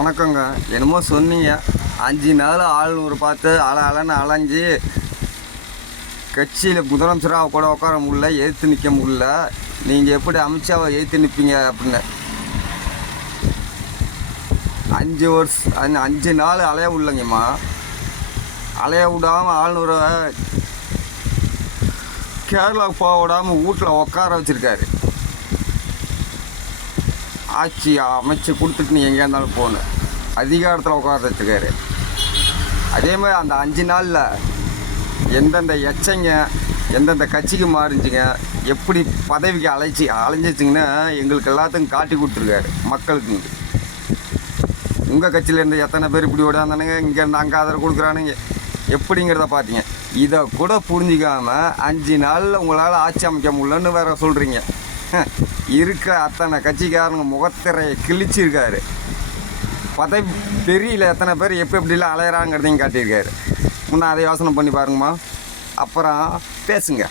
வணக்கங்க. என்னமோ சொன்னீங்க 5 நாள் ஆளுநர் பார்த்து அலன்னு அலைஞ்சி கட்சியில் முதலமைச்சராக கூட உட்கார முடியல, எதிர்த்து நிற்க முடியல. நீங்கள் எப்படி அமித்ஷாவை எதிர்த்து நிற்பீங்க அப்படின்னு 5 நாள் அலைய விடலைங்கம்மா. அலைய விடாமல் ஆளுநரை கேரளாவுக்கு போக விடாமல் வீட்டில் உட்கார வச்சுருக்காரு. ஆட்சி அமைச்சு கொடுத்துட்டு நீ எங்கே இருந்தாலும் போகணும், அதிகாரத்தில் உட்கார வச்சுருக்காரு. அதே மாதிரி அந்த 5 நாளில் எந்தெந்த எச்சைங்க எந்தெந்த கட்சிக்கு மாறிஞ்சிங்க, எப்படி பதவிக்கு அலைஞ்சிச்சிங்கன்னா எங்களுக்கு எல்லாத்துக்கும் காட்டி கொடுத்துருக்காரு மக்களுக்கு. உங்கள் கட்சியிலேருந்து எத்தனை பேர் இப்படி விடாந்தானுங்க, இங்கேருந்து அங்கே ஆதரவு கொடுக்குறானுங்க எப்படிங்கிறத பார்த்தீங்க. இதை கூட புரிஞ்சிக்காமல் 5 நாளில் உங்களால் ஆட்சி அமைக்க முடியலன்னு வேறு சொல்கிறீங்க. இருக்கிற அத்தனை கட்சிக்காரங்க முகத்திரையை கிழிச்சிருக்காரு. பதவி தெரியல எத்தனை பேர் எப்படிலாம் அலையிறாங்கிறதையும் காட்டியிருக்காரு. முன்னே அதை யோசனை பண்ணி பாருங்கம்மா, அப்புறம் பேசுங்க.